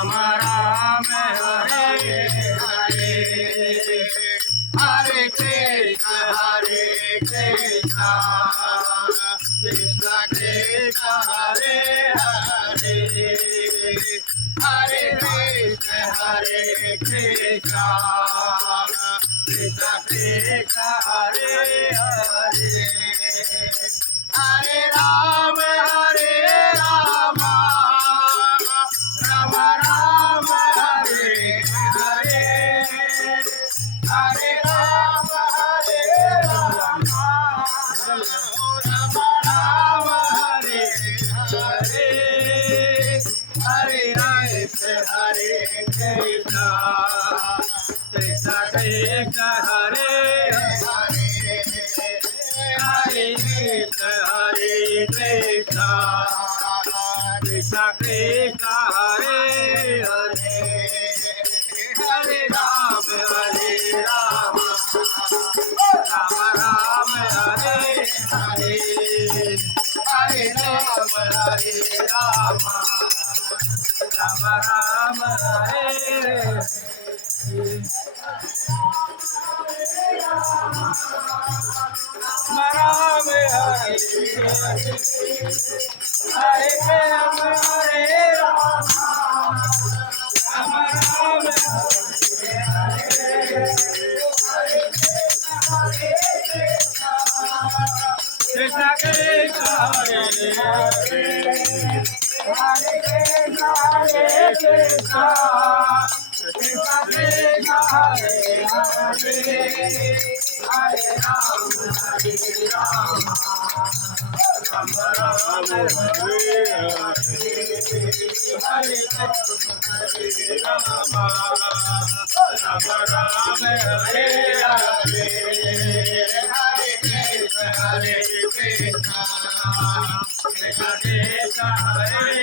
Ram Ram Hare Hare Hare Krishna Krishna Krishna Hare Hare Hare Krishna Krishna Krishna Hare Hare Hare Ram Ram Ram Hare Hare Hare Ram Ram Ram Hare Hare Hare Krishna Krishna Krishna Hare Hare Hare Krishna Krishna Krishna Hare Hare Hare Ram Ram Ram Hare Hare Hare Ram Ram Ram Hare Ram Hare Hare Ram Hare Ram Ram Ram Krishna Krishna Hare Hare Hare Krishna Krishna Krishna Hare Hare Hare Ram Ram Hare Hare Hare Ram Hare Hare Hare Krishna Krishna Krishna Krishna Hare